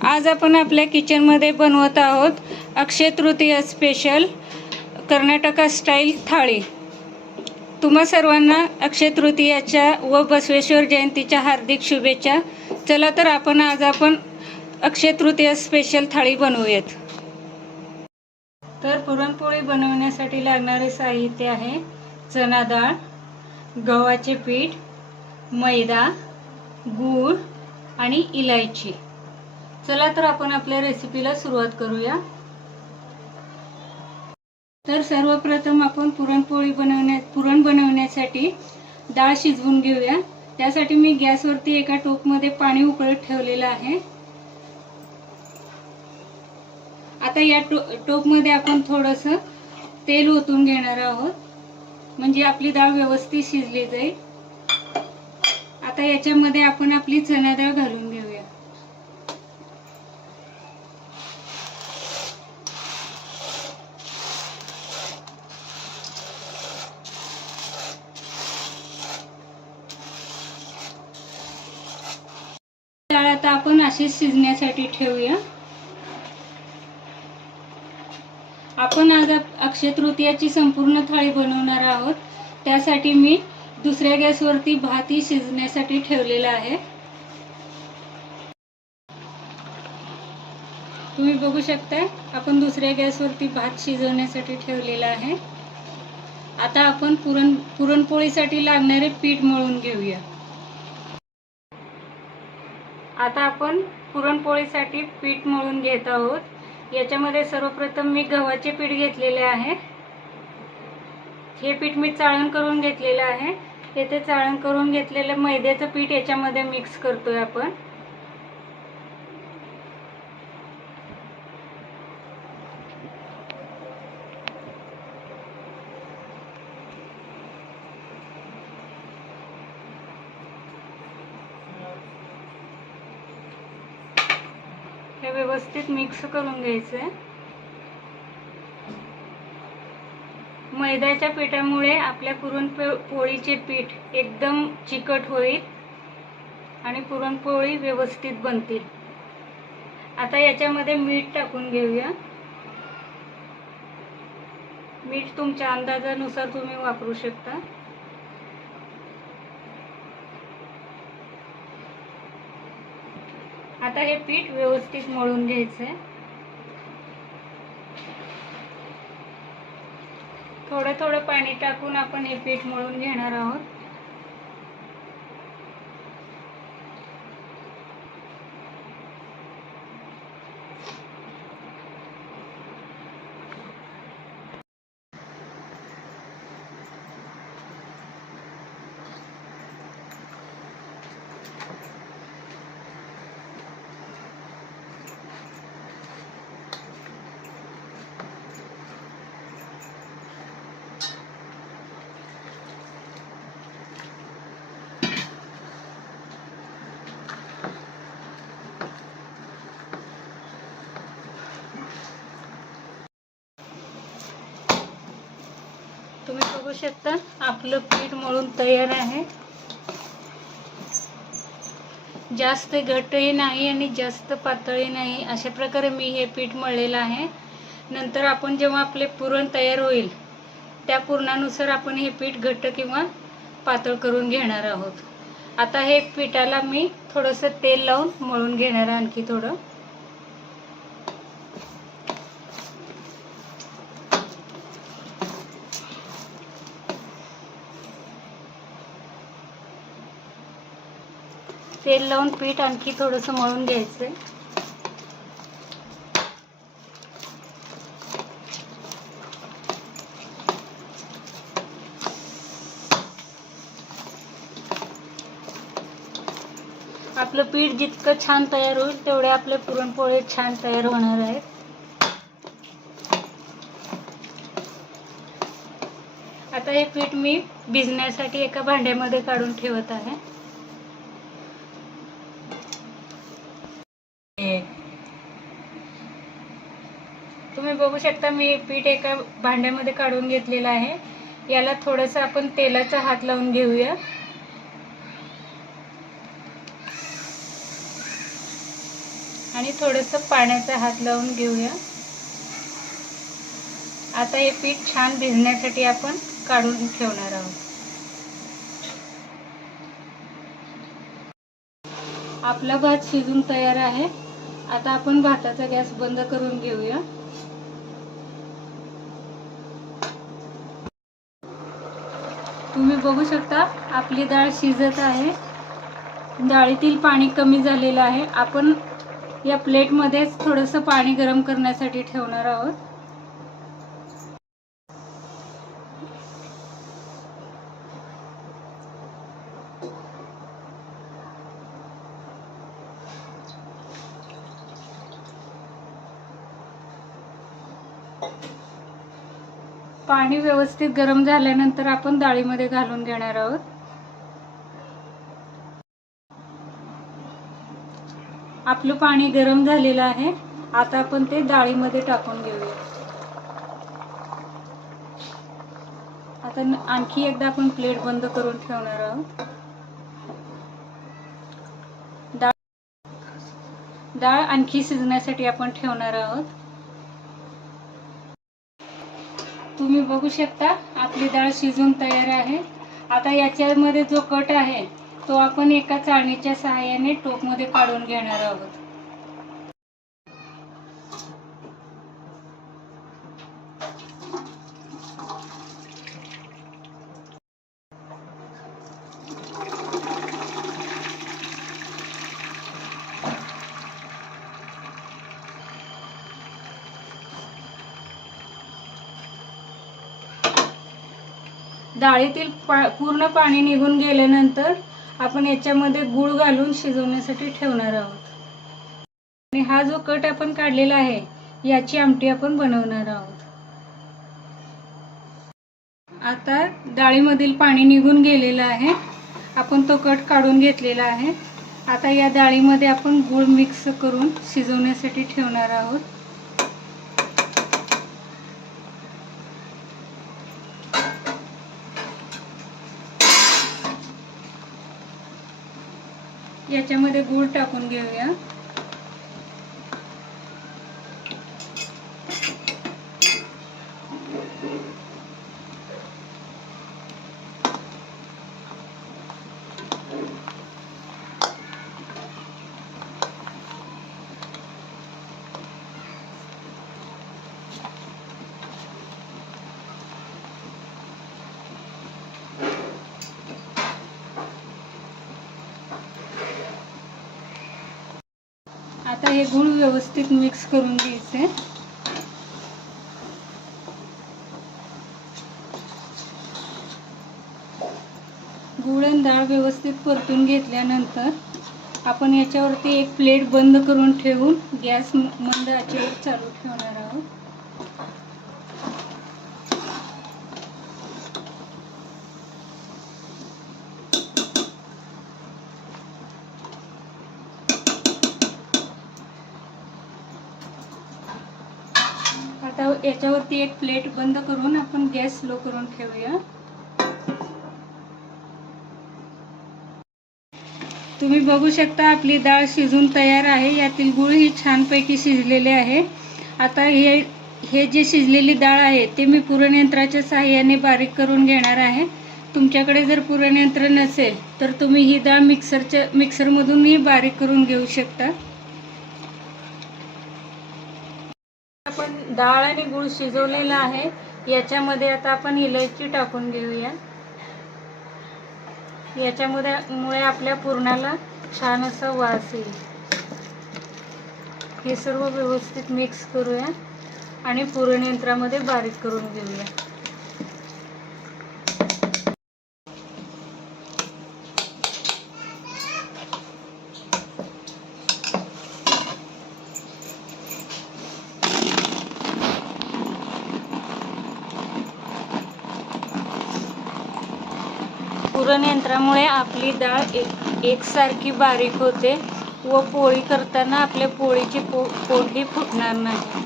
आज आपण आपल्या किचनमध्ये बनवत आहोत अक्षय तृतीया स्पेशल कर्नाटक स्टाईल थाळी। तुम्हा सर्वांना अक्षय तृतीयाच्या व बसवेश्वर जयंतीच्या हार्दिक शुभेच्छा। चला तर आपण आज अक्षय तृतीया स्पेशल थाळी बनवूयात। तर पुरणपोळी बनवण्यासाठी लागणारे साहित्य आहे चना डाळ, गव्हाचे पीठ, मैदा, गूळ आणि इलायची। चला तर आपण आपल्या रेसिपीला सुरुवात करूया। तर सर्वप्रथम आपण पुरण बनवण्यासाठी डाळ शिजवून घेऊया। त्यासाठी मी गॅसवरती एका टोपमध्ये पाणी उकळत ठेवलेलं आहे। आता या टोपमध्ये आपण थोडंसं तेल ओतून घेणार आहोत, म्हणजे आपली डाळ व्यवस्थित शिजली जाईल। आता याच्यामध्ये आपण आपली चना डाळ घालून घेऊया। डाळ आता आपण अशीच शिजण्यासाठी ठेवूया। आपण आज अक्षय तृतीयाची संपूर्ण थाळी बनवणार आहोत। त्यासाठी मी दुसऱ्या गॅसवरती भातही शिजण्यासाठी ठेवलेला आहे। तुम्ही बघू शकता आपण दुसऱ्या गॅसवरती भात शिजवण्यासाठी ठेवलेला आहे। आता आपण पुरणपोळीसाठी लागणारे पीठ मळून घेऊया। आता आपण पुरणपोळीसाठी पीठ मळून घेत आहोत। याच्यामध्ये सर्वप्रथम मी गव्हाचे पीठ घेतलेले आहे। हे पीठ मी चाळण करून घेतलेले आहे। येथे चाळण करून घेतलेलं मैद्याचं पीठ याच्यामध्ये मिक्स करतोय आपण। हे व्यवस्थित मिक्स करून घ्यायचंय। मैद्याच्या पिठामुळे आपल्या पुरणपोळीचे पीठ एकदम चिकट होईल आणि पुरणपोळी व्यवस्थित बनतील। आता याच्यामध्ये मीठ टाकून घेऊया। मीठ तुमच्या अंदाजानुसार तुम्ही वापरू शकता। आता हे पीठ व्यवस्थित मळून घ्यायचंय। थोडं थोडं पाणी टाकून आपण हे पीठ मळून घेणार आहोत। तुम्ही बघू शकता आपलं पीठ मळून तयार आहे। जास्त घट्टही नाही आणि जास्त पातळही नाही, अशा प्रकारे मी हे पीठ मळलेलं आहे। नंतर आपण जेव्हा आपले पुरण तयार होईल त्या पुरणानुसार आपण हे पीठ घट्ट किंवा पातळ करून घेणार आहोत। आता हे पिठाला मी थोडंसं तेल लावून मळून घेणार आहे आणखी थोडं। तेल लावून पीठ आणखी थोडंसं मळून घ्यायचंय। आपलं पीठ जितकं छान तयार होईल तेवढे आपले पुरणपोळी छान तयार होणार आहेत। आता हे पीठ मी भिजण्यासाठी एका भांड्यामध्ये काढून ठेवत आहे। तुम्ही बघू शकता मी पीठ एका भांड्यामध्ये काढून घेतलेलं आहे। याला थोडंसं आपण तेलाचा हात लावून घेऊया। आणि थोडंसं पाण्याचा हात लावून घेऊया. आता हे पीठ छान भिजण्यासाठी आपण काढून ठेवणार आहोत. आपला भात शिजून तयार आहे. आता आपण भाताचा गॅस बंद करून घेऊया. तुम्ही बघू शकता आपली डाळ शिजत आहे. डाळीतील पाणी कमी झालेलं आहे. आपण या प्लेटमध्येच थोडंसं पाणी गरम करण्यासाठी ठेवणार आहोत. पाणी व्यवस्थित गरम झाल्यानंतर आपण डाळीमध्ये घालून घेणार आहोत. आपलं पाणी गरम झालेलं आहे. आता आपण ते डाळीमध्ये टाकून घेऊया. आता आणखी एकदा आपण प्लेट बंद करून ठेवणार आहोत. डाळ आणखी शिजण्यासाठी आपण ठेवणार आहोत. तुम्ही बघू शकता आपली डाळ शिजून तयार आहे. आता याच्यामध्ये जो कट आहे तो आपण एका चाळणीच्या सहाय्याने टोपमध्ये काढून घेणार आहोत. डाळीतील पूर्ण पाणी निघून गेल्यानंतर आपण याच्यामध्ये गूळ घालून शिजवण्यासाठी ठेवणार आहोत. आणि हा जो कट आपण काढलेला आहे याची आमटी आपण बनवणार आहोत. आता डाळीमधील पाणी निघून गेलेलं आहे. आपण तो कट काढून घेतलेला आहे. आता या डाळीमध्ये आपण गूळ मिक्स करून शिजवण्यासाठी ठेवणार आहोत. याच्यामध्ये गूळ टाकून घेऊया. आता हे गूळ व्यवस्थित मिक्स करून घ्यायचे. गूळ आणि डाळ व्यवस्थित परतून घेतल्यानंतर आपण याच्यावरती एक प्लेट बंद करून ठेवून गॅस मंद आचेवर चालू ठेवणार आहोत. आता याच्यावरती एक प्लेट बंद करून आपण गॅस स्लो करून ठेवूया. तुम्ही बघू शकता आपली डाळ शिजून तयार आहे. यातील गूळ ही छानपैकी शिजलेले आहे. आता हे जे शिजलेली डाळ आहे ते मी पुरणयंत्राच्या सहाय्याने बारीक करून घेणार आहे. तुमच्याकडे जर पुरणयंत्र नसेल तर तुम्ही ही डाळ मिक्सरमधूनही बारीक करून घेऊ शकता. आपण डाळ आणि गूळ शिजवलेला आहे. याच्यामध्ये आता आपण इलायची टाकून घेऊया. याच्यामुळे आपल्या पुरणाला छान असा वास येईल. हे सर्व व्यवस्थित मिक्स करूया आणि पुरणयंत्रामध्ये बारीक करून घेऊया. पुरणयंत्रामुळे आपली डाळ एकसारखी बारीक होते व पोळी करताना आपल्या पोळीची पोटही फुटणार नाही.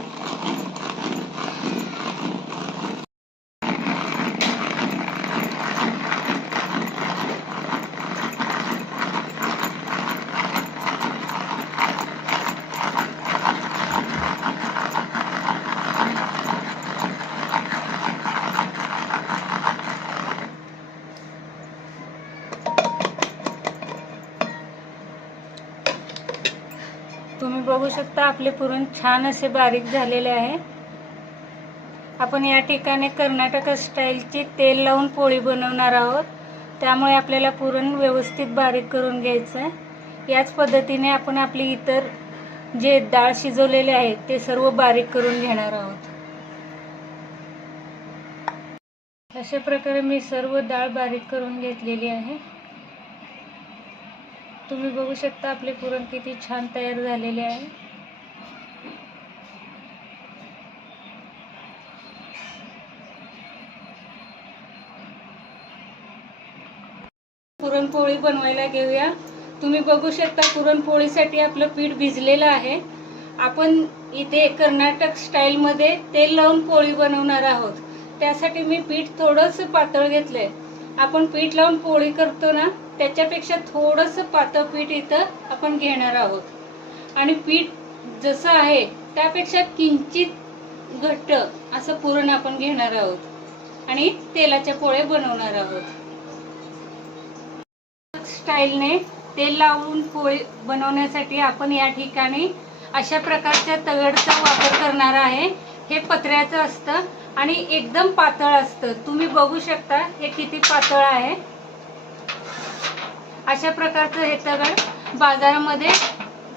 तुम्ही बघू शकता आपले पुरण छान असे बारीक झालेले आहे। आपण या ठिकाणी कर्नाटक स्टाईलची तेल लावून पोळी बनवणार आहोत, त्यामुळे आपल्याला पुरण व्यवस्थित बारीक करून घ्यायचं आहे। याच पद्धतीने आपण आपली इतर जे डाळ शिजवलेले आहे ते सर्व बारीक करून घेणार आहोत। अशा प्रकारे मी सर्व डाळ बारीक करून घेतलेली आहे। तुम्ही बघू शकता आपले पुरण किती छान तयार झालेले आहे। पुरणपोळी बनवायला घेऊया। तुम्ही बघू शकता पुरणपोळीसाठी आपलं पीठ भिजलेलं आहे। आपण इथे कर्नाटक स्टाईलमध्ये तेल लावून पोळी बनवणार आहोत, त्यासाठी मी पीठ थोडंसं पातळ घेतलंय। आपण पीठ लावून पोळी करतो ना, त्याच्यापेक्षा थोडंसं पातळ पीठ इथं आपण घेणार आहोत आणि पीठ जसं आहे त्यापेक्षा किंचित घट्ट असं पुरण आपण घेणार आहोत आणि तेलाच्या पोळ्या बनवणार आहोत। स्टाईलने तेल लावून पोळी बनवण्यासाठी आपण या ठिकाणी अशा प्रकारच्या तगडचा वापर करणार आहे। हे पत्र्याचं असतं आणि एकदम पातळ असतं। तुम्ही बघू शकता हे किती पातळ आहे। अशा प्रकारचं हे तगड बाजारामध्ये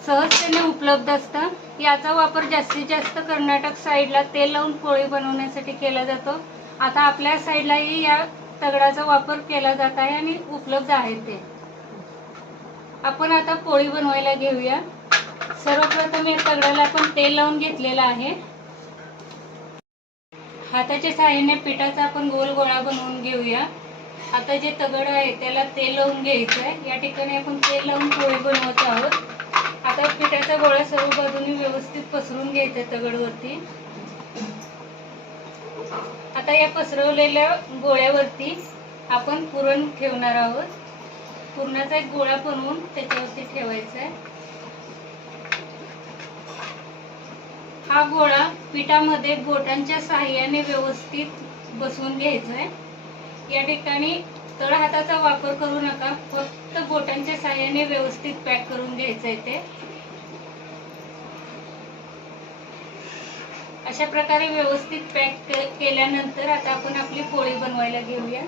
सहजतेने उपलब्ध असतं। याचा वापर जास्तीत जास्त कर्नाटक साईडला तेल लावून पोळी बनवण्यासाठी केला जातो। आता आपल्या साईडलाही या तगडाचा वापर केला जात आहे आणि उपलब्ध आहे ते। आपण आता पोळी बनवायला घेऊया। सर्वप्रथम या तगडाला आपण तेल लावून घेतलेला आहे। हाताच्या सहाय्याने पिठाचा आपण गोल गोळा बनवून घेऊया। आता जे तगड आहे त्याला तेल लावून घ्यायचं आहे। या ठिकाणी आपण तेल लावून पोळी बनवत आहोत। आता पिठाचा गोळा सर्व बाजूनी व्यवस्थित पसरून घ्यायचा तगडवरती। आता या पसरवलेल्या गोळ्यावरती आपण पुरण ठेवणार आहोत। पुरणाचा एक गोळा बनवून त्याच्यावरती ठेवायचा आहे। हा गोळा पिठामध्ये बोटांच्या सहाय्याने व्यवस्थित बसवून घ्यायचा आहे। या ठिकाणी तळ हाताचा वापर करू नका, फक्त बोटांच्या सहाय्याने व्यवस्थित पॅक करून घ्यायचं आहे ते। अशा प्रकारे व्यवस्थित पॅक केल्यानंतर आता आपण आपली पोळी बनवायला घेऊया।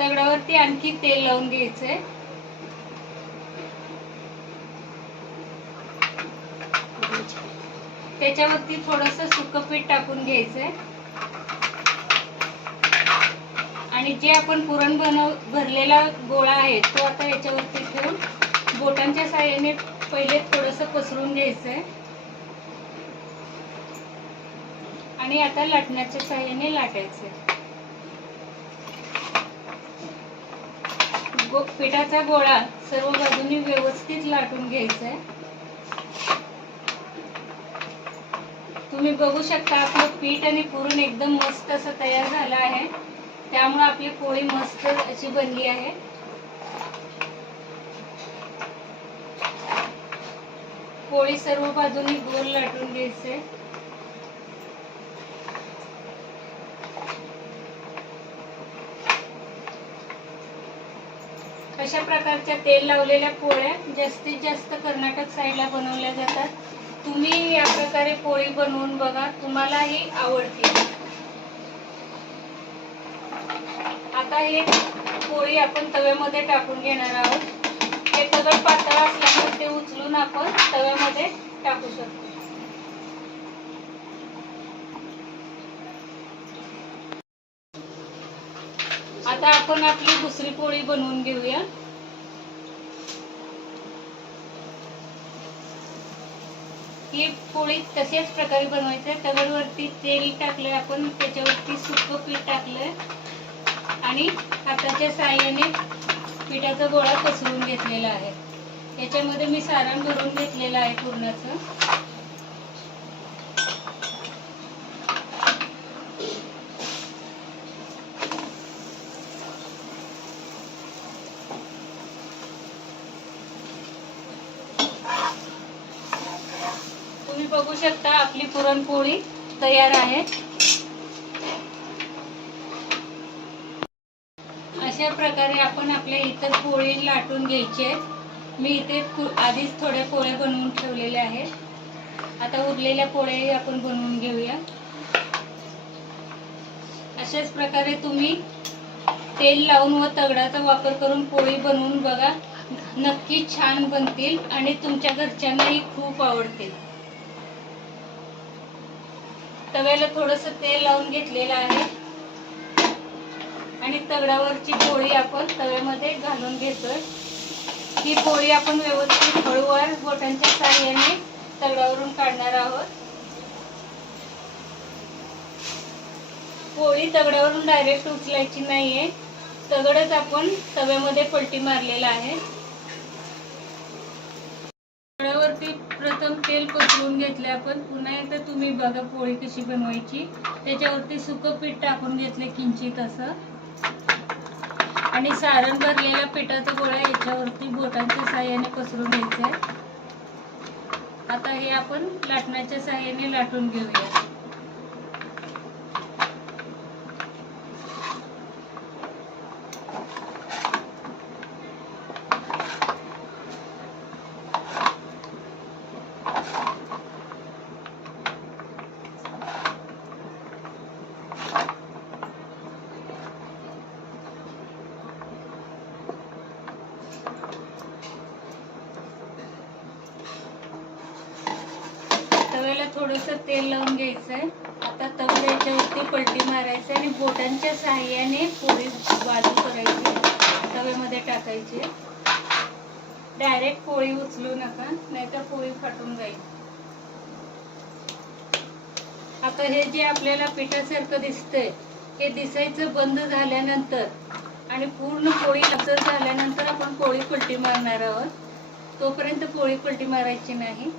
तगडावरती आणखी तेल लावून घ्यायचंय। त्याच्यावरती थोडंसं सुकं पीठ टाकून घ्यायचंय आणि जे आपण पुरण भरलेला गोळा आहे तो आता याच्यावरती ठेवून बोटांच्या सहाय्याने पहिले थोडंसं पसरून घ्यायचंय आणि आता लाटण्याच्या सहाय्याने लाटायचंय। पिठाचा गोळा सर्व बाजूनी व्यवस्थित लाटून घ्यायचा आहे। तुम्ही बघू शकता आपलं पीठ आणि पुरण एकदम मस्त असं तयार झालं आहे, त्यामुळे आपली पोळी मस्त अशी बनली आहे। पोळी सर्व बाजूनी गोल लाटून घ्यायचे। अशा प्रकारच्या तेल लावलेल्या पोळ्या जास्तीत जास्त कर्नाटक साईडला बनवल्या जातात। तुम्ही या प्रकारे पोळी बनवून बघा, तुम्हालाही आवडतील। आता हे पोळी आपण तव्यामध्ये टाकून घेणार आहोत। हे तगड पातळ असल्यामुळे ते उचलून आपण तव्यामध्ये टाकू शकतो। आता आपण आपली दुसरी पोळी बनवून घेऊया। ही पोळी तशाच प्रकारे बनवायची आहे। तव्यावरती तेल टाकलंय आपण, त्याच्यावरती सुकं पीठ टाकलंय आणि हाताच्या साहाय्याने पिठाचा गोळा पसरून घेतलेला आहे। याच्यामध्ये मी सारण भरून घेतलेलं आहे पुरणाचं। तुम्ही बघू शकता आपली पुरणपोळी तयार आहे। अशा प्रकारे आपण आपल्या इतर पोळी लाटून घ्यायची आहे। मी इथे आधीच थोड्या पोळ्या बनवून ठेवलेल्या आहेत. आता उरलेल्या पोळ्याही आपण बनवून घेऊया. अशाच प्रकारे तुम्ही तेल लावून व तगडाचा वापर करून पोळी बनवून बघा. नक्की छान बनतील आणि तुमच्या घरच्यांनाही खूप आवडतील. तव्याला थोडंसं तेल लावून घेतलेलं आहे आणि तगडावरची पोळी आपण तव्यामध्ये घालून घेतोय. ही पोळी आपण व्यवस्थित हळूवार बोटांच्या साहाय्याने तगडावरून काढणार आहोत. पोळी तगडावरून डायरेक्ट उचलायची नाहीये, तगडच आपण तव्यामध्ये पलटी मारलेला आहे. तव्यावरती प्रथम तेल पसरवून घेतले आपण. पुन्हा एकदा तुम्ही बघा पोळी कशी बनवायची. त्याच्यावरती सुकं पीठ टाकून घेतले किंचित असं आणि सारण भरलेल्या पिठाचा गोळा याच्यावरती बोटांच्या साहाय्याने पसरून घ्यायचा आहे. आता हे आपण लाटण्याच्या साहाय्याने लाटून घेऊया. तव्याला थोडंसं तेल लावून घ्यायचं आहे. आता तव्याला याच्यावरती पलटी मारायचं आणि बोटांच्या साहाय्याने पोळी बाजू करायची, तव्यामध्ये टाकायची. डायरेक्ट पोळी उचलू नका, नाहीतर पोळी फाटून जाईल. आता हे जे आपल्याला पिठासारखं दिसतंय हे दिसायचं बंद झाल्यानंतर आणि पूर्ण पोळी लालसर झाल्यानंतर आपण पोळी पलटी मारणार आहोत. तोपर्यंत पोळी पलटी मारायची नाही.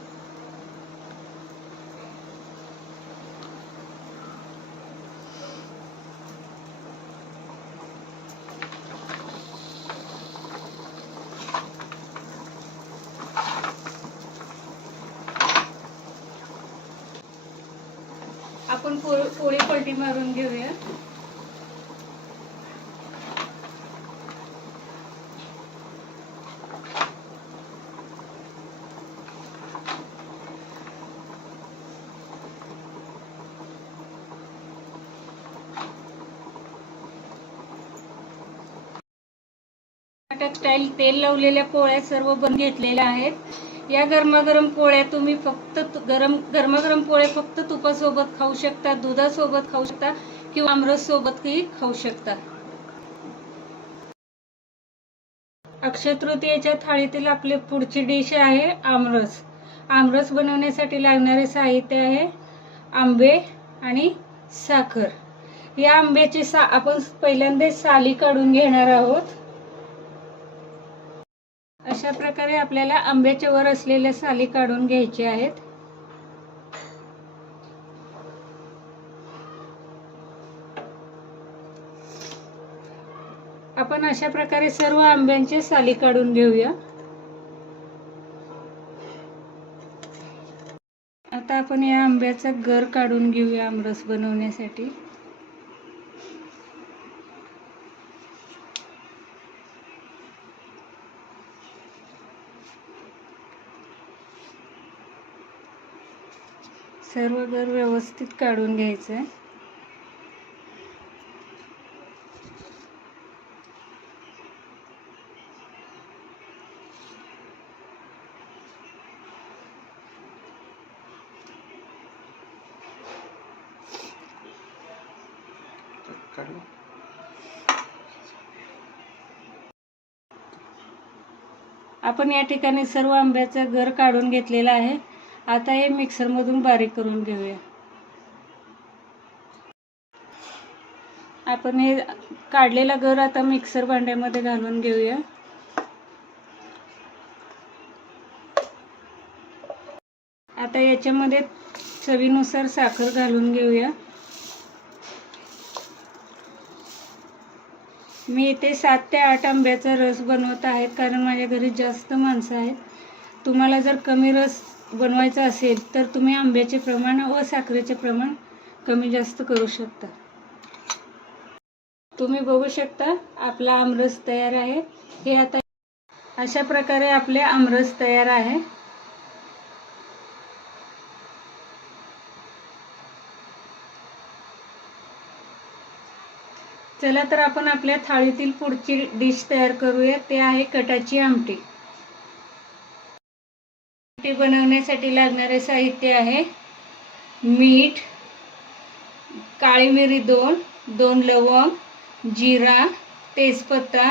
आपण पोळी पलटी मारून घेऊया. स्टाईल तेल लावलेल्या पोळ्या सर्व बनवून घेतलेल्या आहेत. या गरमागरम पोळ्या तुम्ही फक्त गरमागरम पोळ्या फक्त तुपासोबत खाऊ शकता, दुधासोबत खाऊ शकता किंवा आमरस सोबतही खाऊ शकता. अक्षय तृतीयेच्या थाळीतील आपली पुढची डिश आहे आमरस. आमरस बनवण्यासाठी लागणारे साहित्य आहे आंबे आणि साखर. या आंब्याची आपण पहिल्यांदा साली काढून घेणार आहोत. अशा प्रकारे आपल्याला आंब्याच्या वर असलेल्या साली काढून घ्यायच्या आहेत. आपण अशा प्रकारे सर्व आंब्यांचे साली काढून घेऊया. आता आपण या आंब्याचा गर काढून घेऊया आमरस बनवण्यासाठी. सर्व गर व्यवस्थित काढून घ्यायचं आहे. आपण या ठिकाणी सर्व आंब्याचा गर काढून घेतलेला आहे. आता हे मिक्सर मधून बारीक करून घेऊया. आपण हे काढलेला गर आता मिक्सर भांड्यामध्ये घालून घेऊया. आता याच्यामध्ये चवीनुसार साखर घालून घेऊया. मी इथे 7 ते 8 आंब्याचा रस बनवत आहे, कारण माझ्या घरी जास्त माणसं आहेत. तुम्हाला जर कमी रस बनवायचा असेल तर तुम्ही आंब्याचे प्रमाण व साखरेचे प्रमाण कमी जास्त करू शकता. तुम्ही बघू शकता आपला आमरस तयार आहे. हे अशा प्रकारे आपले आमरस तयार आहे. चला तर आपण आपल्या थाळीतील पुढची डिश तयार करूया. ते आहे कटाची आमटी. आमटी बनवण्यासाठी लागणारे साहित्य आहे मीठ, काळी मिरी 2 लवंग, जिरा, तेजपत्ता,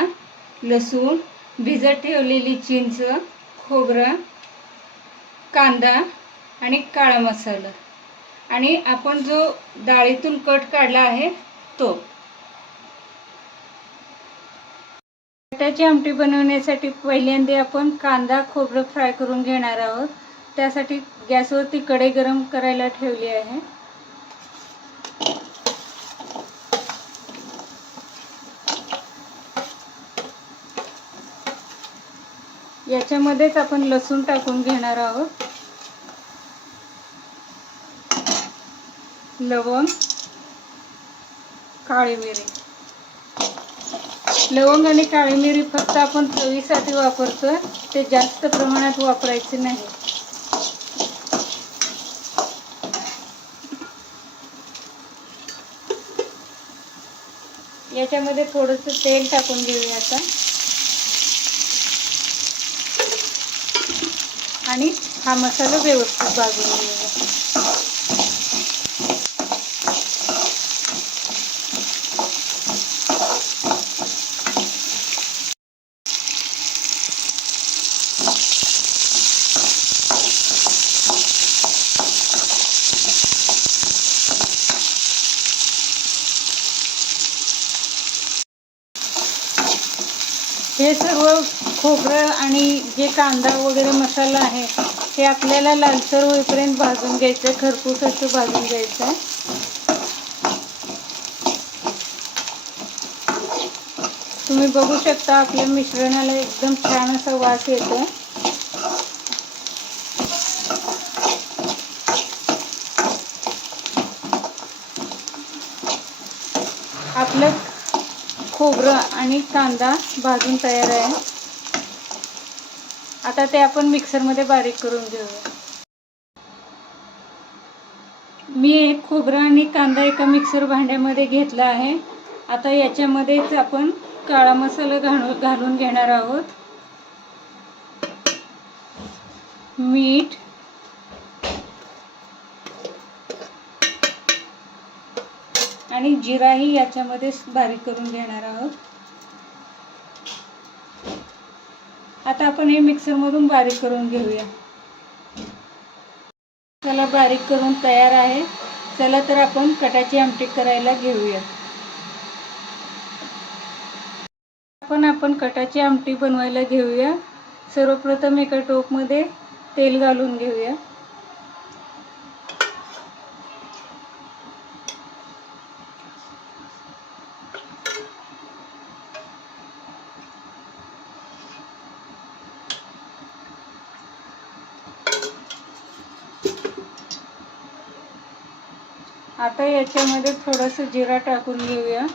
लसूण, भिजत ठेवलेली चिंच, खोबरं, कांदा आणि काळा मसाला आणि आपण जो डाळीतून कट काढला आहे तो. कटाची आमटी बनवण्यासाठी पहिल्यांदा आपण कांदा खोबरं फ्राय करून घेणार आहोत. त्यासाठी गॅसवरती कढई गरम करायला ठेवली आहे. याच्यामध्येच आपण लसूण टाकून घेणार आहोत. लवंग, काळी मिरी. लवंग आणि काळी मिरी फक्त आपण चवीसाठी वापरतोय, ते जास्त प्रमाणात वापरायचे नाही. याच्यामध्ये थोडंसं तेल टाकून घेऊया आता आणि हा मसाला व्यवस्थित भाजून घेऊया. हे सर्व खोबरं आणि जे कांदा वगैरे मसाला आहे हे आपल्याला लालसर होईपर्यंत भाजून घ्यायचं आहे, खरपूस असं भाजून घ्यायचं आहे. तुम्ही बघू शकता आपल्या मिश्रणाला एकदम छान असा वास येतो. आपलं खोबरं आणि कांदा भाजून तयार आहे. आता ते आपण मिक्सरमध्ये बारीक करून घेऊया. मी एक खोबरं आणि कांदा एका मिक्सर भांड्यामध्ये घेतला आहे. आता याच्यामध्येच आपण काळा मसाला घालून घेणार आहोत. मीठ, आणि जिराही याच्यामध्ये बारीक करून घेणार आहोत. आता आपण हे मिक्सरमधून बारीक करून घेऊया. चला बारीक करून तयार आहे. चला तर आपण कटाची आमटी करायला घेऊया. आपण कटाची आमटी बनवायला घेऊया. सर्वप्रथम एका टोपमध्ये तेल घालून घेऊया. आता याच्यामध्ये थोडंसं जिरा टाकून घेऊया.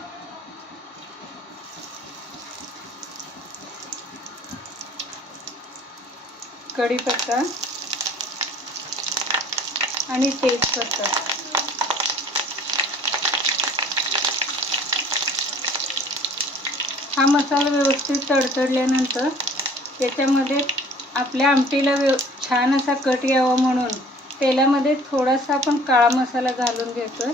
कढीपत्ता आणि तेजपत्ता. हा मसाला व्यवस्थित तडतडल्यानंतर त्याच्यामध्ये आपल्या आमटीला छान असा कट यावा म्हणून तेलामध्ये थोडासा आपण काळा मसाला घालून घेतोय.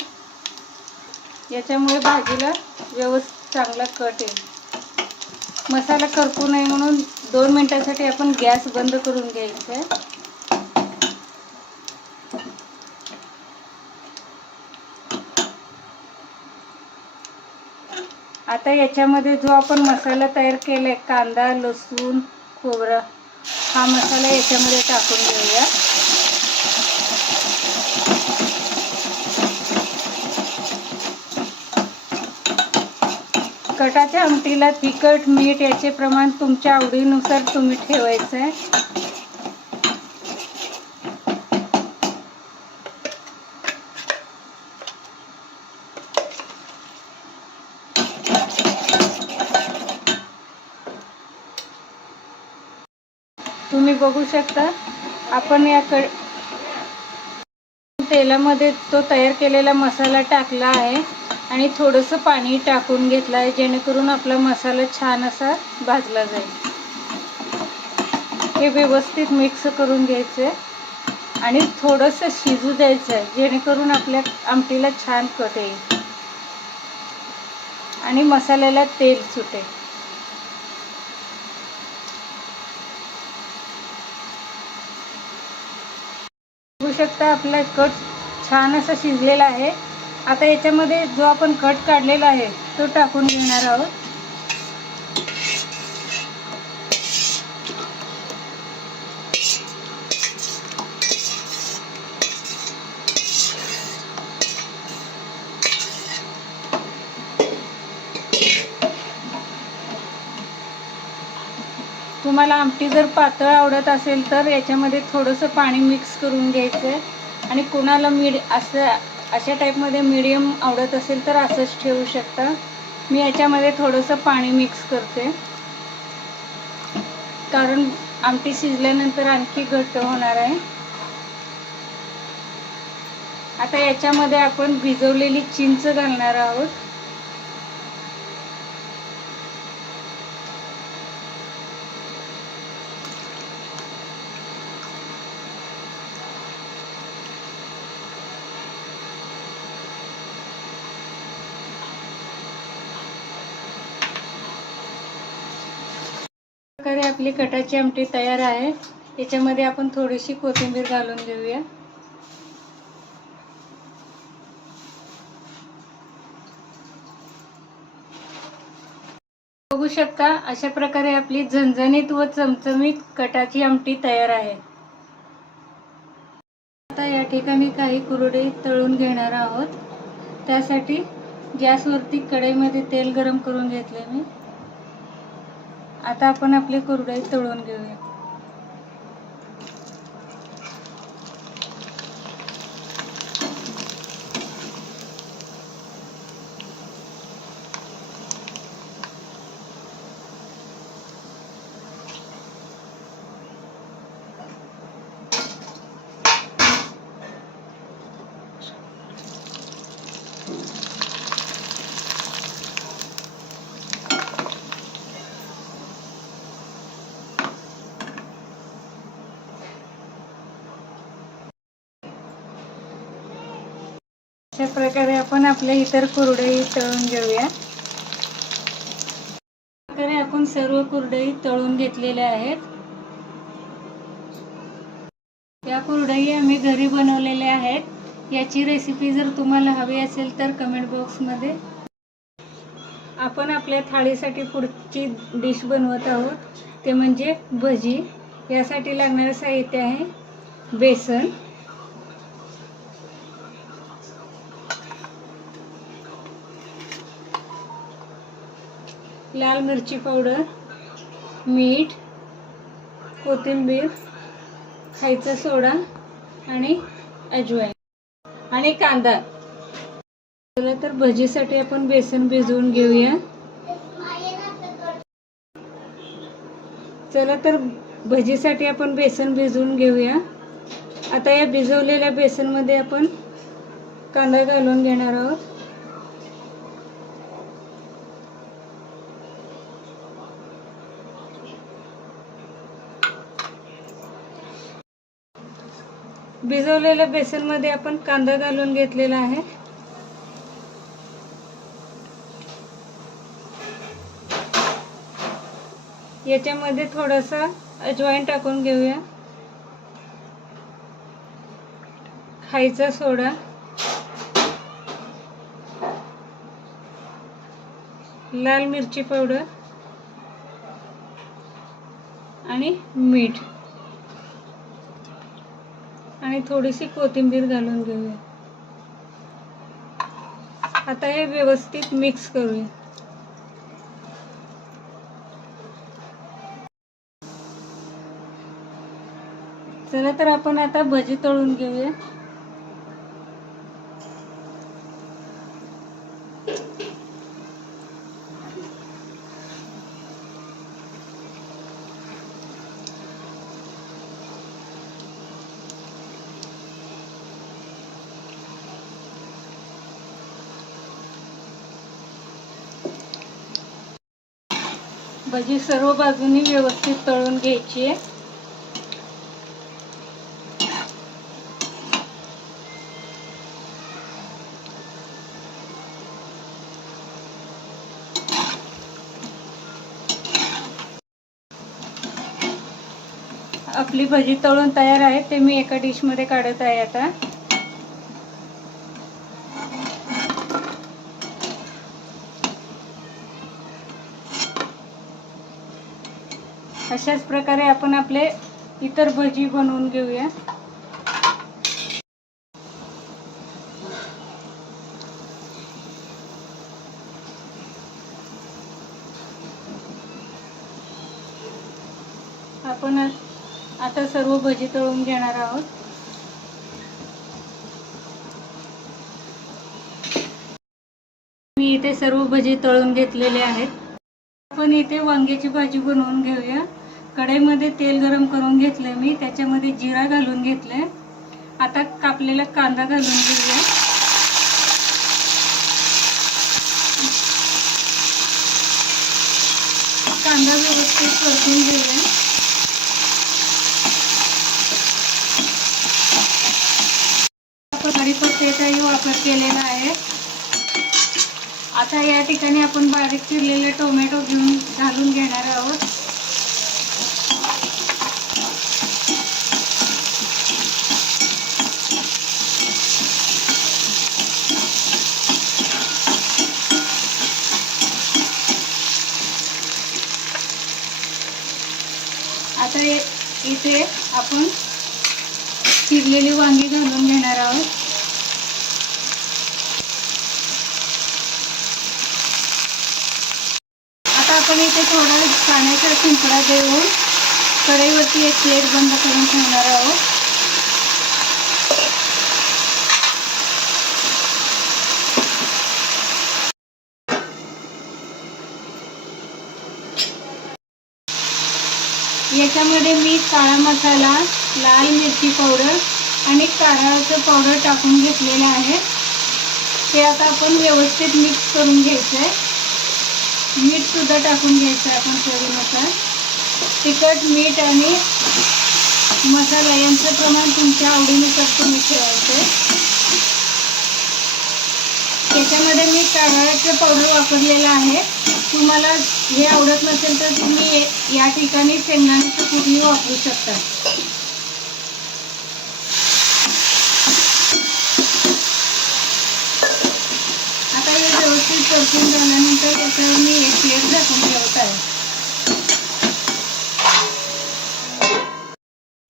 याच्यामुळे भाजीला व्यवस्थित चांगला कट येईल. मसाला करपू नये म्हणून 2 मिनिटांसाठी आपण गॅस बंद करून घ्यायचा आहे. आता याच्यामध्ये जो आपण मसाला तयार केलाय कांदा, लसूण, खोबरं, हा मसाला याच्यामध्ये टाकून घेऊया. कटाच्या आमटीला तिखट मीठ याचे प्रमाण तुमच्या आवडीनुसार तुम्ही ठेवायचं आहे. तुम्ही बघू शकता आपण या तेलामध्ये तो तयार केलेला मसाला टाकला आहे आणि थोडंसं पाणी टाकून घेतलं आहे, जेणेकरून आपला मसाला छान असा भाजला जाईल. हे व्यवस्थित मिक्स करून घ्यायचं आहे आणि थोडंसं शिजू द्यायचं आहे, जेणेकरून आपल्या आमटीला छान कट येईल आणि मसाल्याला तेल सुटेल. बघू शकता आपला कट छान असा शिजलेला आहे. आता याच्यामध्ये जो आपण कट काढलेला आहे तो टाकून घेणार आहोत. तुम्हाला आमटी जर पातळ आवडत असेल तर याच्यामध्ये थोडंसं पाणी मिक्स करून घ्यायचं आहे आणि कोणाला अशा टाईपमध्ये मीडियम आवडत असेल तर असंच ठेवू शकता. मी याच्यामध्ये थोडंसं पाणी मिक्स करते, कारण आमटी शिजल्यानंतर आणखी घट्ट होणार आहे. आता याच्यामध्ये आपण भिजवलेली चिंच घालणार आहोत. प्रकारे आपली कटाची आमटी तयार आहे. याच्यामध्ये आपण थोडीशी कोथिंबीर घालून घेऊया. बघू शकता अशा प्रकारे आपली झणझणीत व चमचमीत कटाची आमटी तयार आहे. आता या ठिकाणी काही कुरडई तळून घेणार आहोत. त्यासाठी गॅसवरती कढईमध्ये तेल गरम करून घेतले मी. आता आपण आपली कुरडई तळून घेऊया. अशा प्रकारे आपण आपल्या इतर कुरडई तळून घेऊया. प्रकारे आपण सर्व कुरडई तळून घेतलेल्या आहेत. या कुरडई आम्ही घरी बनवलेल्या आहेत. याची रेसिपी जर तुम्हाला हवी असेल तर कमेंट बॉक्समध्ये. आपण आपल्या थाळीसाठी पुढची डिश बनवत आहोत, ते म्हणजे भजी. यासाठी लागणारे साहित्य आहे बेसन, लाल मिरची पावडर, मीठ, कोथिंबीर, खायचा सोडा आणि अजवाईन आणि कांदा. चला तर भजीसाठी आपण बेसन भिजवून घेऊया. आता या भिजवलेल्या बेसनमध्ये आपण कांदा घालून घेणार आहोत. भिजवलेल्या बेसनमध्ये आपण कांदा घालून घेतलेला आहे. याच्यामध्ये थोडासा अजवाईन टाकून घेऊया, खायचा सोडा, लाल मिरची पावडर आणि मीठ आणि थोडीशी कोथिंबीर घालून घेऊया. आता हे व्यवस्थित मिक्स करूया. चला तर आपण आता भजी तळून घेऊया. भजी सर्व बाजूनी व्यवस्थित तळून घ्यायची आहे. आपली भजी तळून तयार आहे. ते मी एका डिशमध्ये काढत आहे आता. अशाच प्रकारे आपण आपले इतर भजी बनवून घेऊया. आपण आता सर्व भजी तळून घेणार आहोत. मी इथे सर्व भजी तळून घेतलेले आहेत. आपण इथे वांग्याची भाजी बनवून घेऊया. कढईमध्ये तेल गरम करून घेतले मी. त्याच्यामध्ये जिरा घालून घेतले. आता कापलेला कांदा घालून घेऊया. कांदा व्यवस्थित परतून घेऊया. आपण कढीपत्त्याचाही वापर केलेला आहे. आता या ठिकाणी आपण बारीक चिरलेले टोमॅटो घालून घेणार आहोत. आता इथे आपण चिरलेली वांगी घालून घेणार आहोत. आता आपण इथे थोडा पाण्याचा शिंपडा देऊन कढईवरती एक प्लेट बंद करून ठेवणार आहोत. याच्यामध्ये मी काळा मसाला, लाल मिरची पावडर आणि कारळाचं पावडर टाकून घेतलेलं आहे. ते आता आपण व्यवस्थित मिक्स करून घ्यायचं आहे. मीठ सुद्धा टाकून घ्यायचं आहे आपण चवीनुसार. तिखट, मीठ आणि मसाला यांचं प्रमाण तुमच्या आवडीनुसार तुम्ही ठेवायचं आहे. त्याच्यामध्ये मी कारळाचं पावडर वापरलेलं आहे. तुम्हाला हे आवडत नसेल तर तुम्ही या ठिकाणी शेंगदाण्याचं कूटही वापरू शकता. आता हे व्यवस्थित परतून झाल्यानंतर याच्यावर मी एक प्लेट झाकून ठेवत आहे.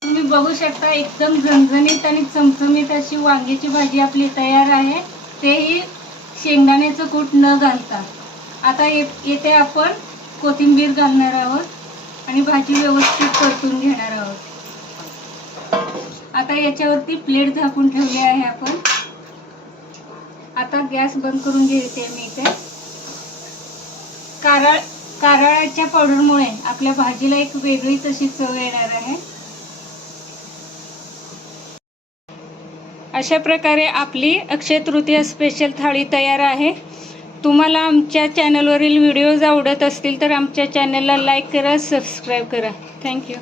तुम्ही बघू शकता एकदम झणझणीत आणि चमचमीत अशी वांग्याची भाजी आपली तयार आहे. तेही शेंगदाण्याचं कूट न घालता. आता येथे आपण कोथिंबीर घालणार आहोत आणि भाजी व्यवस्थित परतून घेणार आहोत. आता याच्यावरती प्लेट झाकून ठेवली आहे आपण. आता गॅस बंद करून घेते मी इथे. कारळाच्या पावडरमुळे आपल्या भाजीला एक वेगळीच अशी चव येणार आहे. अशा प्रकारे आपली अक्षय तृतीया स्पेशल थाळी तयार आहे. तुम्हाला आमच्या चॅनलवरील व्हिडिओज आवडत असतील तर आमच्या चॅनलला लाईक करा, सबस्क्राईब करा. थँक्यू.